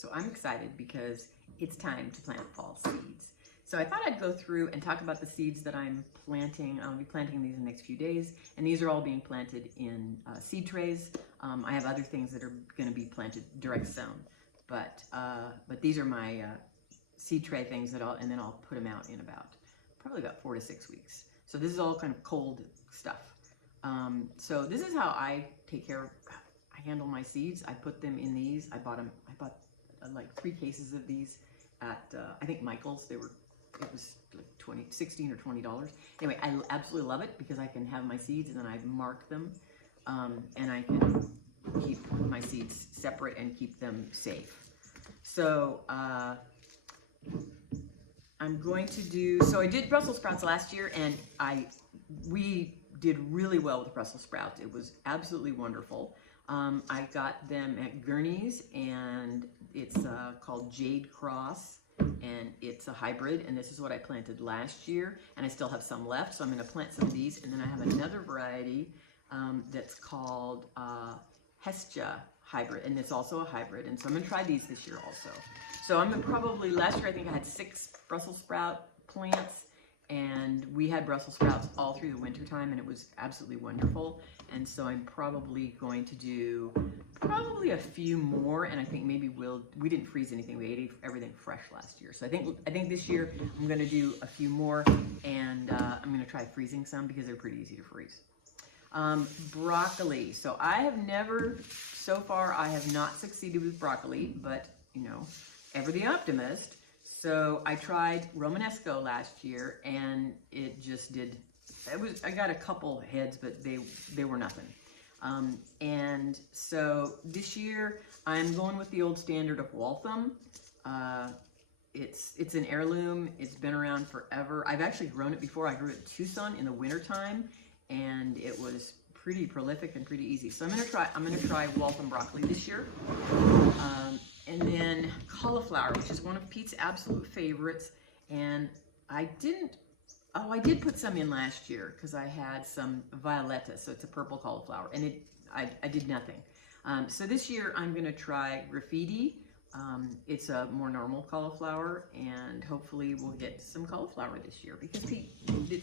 So I'm excited because it's time to plant fall seeds. So I thought I'd go through and talk about the seeds that I'm planting. I'll be planting these in the next few days, and these are all being planted in seed trays. I have other things that are going to be planted direct sown, but these are my seed tray things and then I'll put them out in probably about 4 to 6 weeks. So this is all kind of cold stuff. So this is how I handle my seeds. I put them in these. I bought like 3 cases of these at I think Michael's. It was like $16 or $20. Anyway, I absolutely love it because I can have my seeds and then I mark them, and I can keep my seeds separate and keep them safe. So I'm going to do, so I did Brussels sprouts last year, and we did really well with the Brussels sprouts. It was absolutely wonderful. I got them at Gurney's, and it's called Jade Cross, and it's a hybrid, and this is what I planted last year, and I still have some left, so I'm going to plant some of these, and then I have another variety that's called Hestia Hybrid, and it's also a hybrid, and so I'm going to try these this year also. So I'm going to probably, last year I think I had 6 Brussels sprout plants, and we had Brussels sprouts all through the winter time, and it was absolutely wonderful. And so I'm probably going to do a few more, and I think maybe we didn't freeze anything. We ate everything fresh last year. So I think this year I'm going to do a few more, and I'm going to try freezing some because they're pretty easy to freeze. Broccoli. So so far I have not succeeded with broccoli, but you know, ever the optimist. So I tried Romanesco last year, and it just did. I got a couple heads, but they were nothing. And so this year I'm going with the old standard of Waltham. It's an heirloom. It's been around forever. I've actually grown it before. I grew it in Tucson in the wintertime, and it was pretty prolific and pretty easy. So I'm gonna try Waltham broccoli this year. And then cauliflower, which is one of Pete's absolute favorites. And I did put some in last year because I had some violetta, so it's a purple cauliflower, and I did nothing. So this year I'm gonna try graffiti. It's a more normal cauliflower, and hopefully we'll get some cauliflower this year because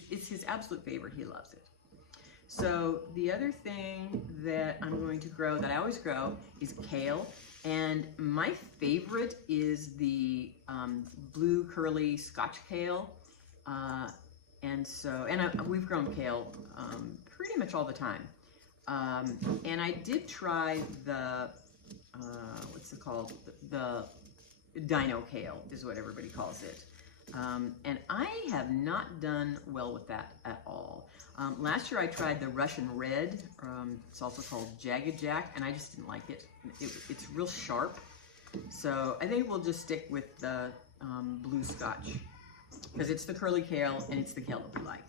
it's his absolute favorite. He loves it. So the other thing that I'm going to grow, that I always grow, is kale. And my favorite is the blue curly Scotch kale. We've grown kale pretty much all the time. And I did try the, what's it called? The dino kale is what everybody calls it. And I have not done well with that at all. Last year I tried the Russian red, it's also called Jagged Jack, and I just didn't like it. It's real sharp. So I think we'll just stick with the blue Scotch, because it's the curly kale and it's the kale that we like.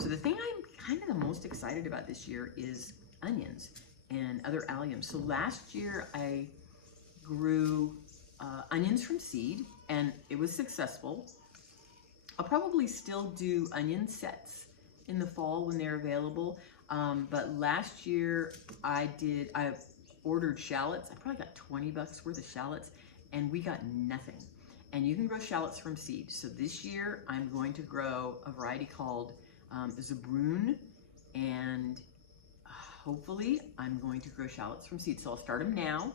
So the thing I'm kind of the most excited about this year is onions and other alliums. So last year I grew onions from seed, and it was successful. I'll probably still do onion sets in the fall when they're available. But last year I ordered shallots. I probably got $20 worth of shallots, and we got nothing. And you can grow shallots from seed. So this year I'm going to grow a variety called Zabroon, and hopefully I'm going to grow shallots from seed. So I'll start them now.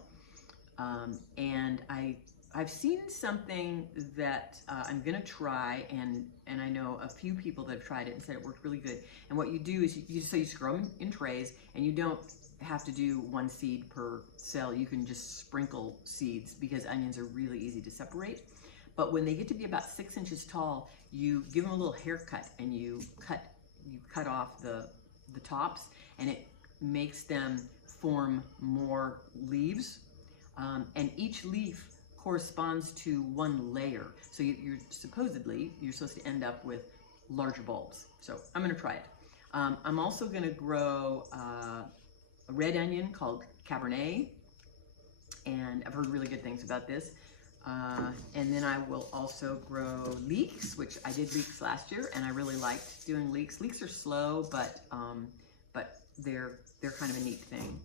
And I've seen something that I'm gonna try, and I know a few people that have tried it and said it worked really good. And what you do is you just grow them in trays, and you don't have to do 1 seed per cell. You can just sprinkle seeds because onions are really easy to separate. But when they get to be about 6 inches tall, you give them a little haircut, and you cut off the tops, and it makes them form more leaves. And each leaf corresponds to 1 layer. So you're supposed to end up with larger bulbs. So I'm gonna try it. I'm also gonna grow a red onion called Cabernet, and I've heard really good things about this. And then I will also grow leeks, which I did leeks last year, and I really liked doing leeks. Leeks are slow, but they're kind of a neat thing.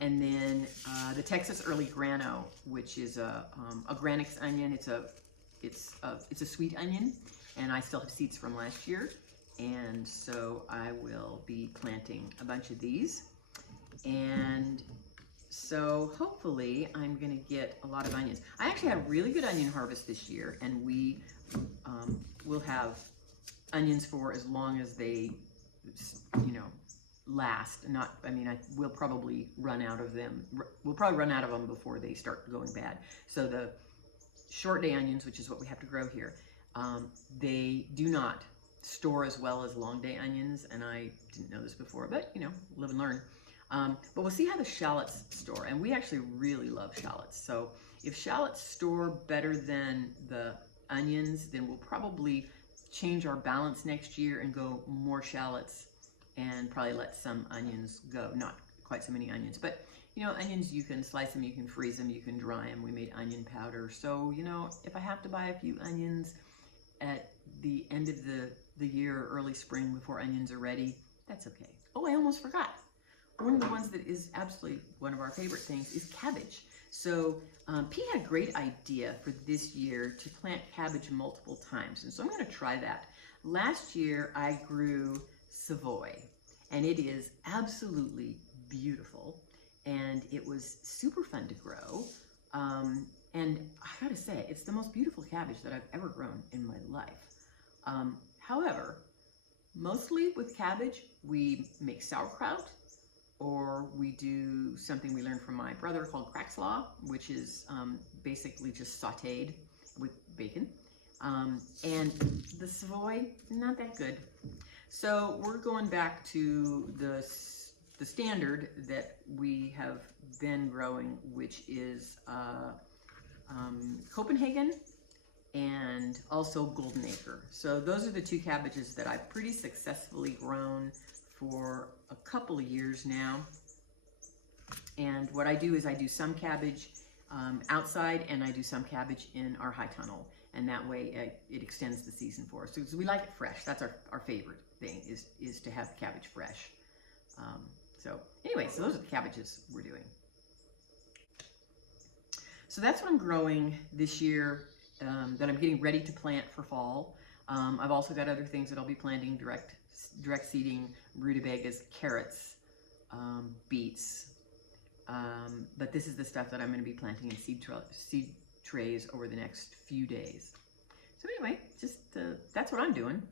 And then the Texas Early Grano, which is a Granix onion. It's a sweet onion, and I still have seeds from last year. And so I will be planting a bunch of these. And so hopefully I'm going to get a lot of onions. I actually had a really good onion harvest this year, and we will have onions for as long as they, you know, last. We'll probably run out of them. We'll probably run out of them before they start going bad. So the short day onions, which is what we have to grow here, they do not store as well as long day onions, and I didn't know this before, but you know, live and learn. But we'll see how the shallots store, and we actually really love shallots. So if shallots store better than the onions, then we'll probably change our balance next year and go more shallots and probably let some onions go. Not quite so many onions, but you know, onions, you can slice them, you can freeze them, you can dry them. We made onion powder. So, you know, if I have to buy a few onions at the end of the year or early spring before onions are ready, that's okay. Oh, I almost forgot. One of the ones that is absolutely one of our favorite things is cabbage. So Pete had a great idea for this year to plant cabbage multiple times. And so I'm going to try that. Last year I grew Savoy, and it is absolutely beautiful. And it was super fun to grow. And I gotta say, it's the most beautiful cabbage that I've ever grown in my life. However, mostly with cabbage, we make sauerkraut, or we do something we learned from my brother called crackslaw, which is basically just sauteed with bacon. And the Savoy, not that good. So we're going back to the standard that we have been growing, which is Copenhagen and also Golden Acre. So those are the two cabbages that I've pretty successfully grown for a couple of years now. And what I do is I do some cabbage outside, and I do some cabbage in our high tunnel, and that way it extends the season for us. So we like it fresh. That's our favorite thing, is to have cabbage fresh. So anyway, so those are the cabbages we're doing. So that's what I'm growing this year, that I'm getting ready to plant for fall. I've also got other things that I'll be planting, direct seeding, rutabagas, carrots, beets. But this is the stuff that I'm going to be planting in seed trays over the next few days. So anyway, just that's what I'm doing.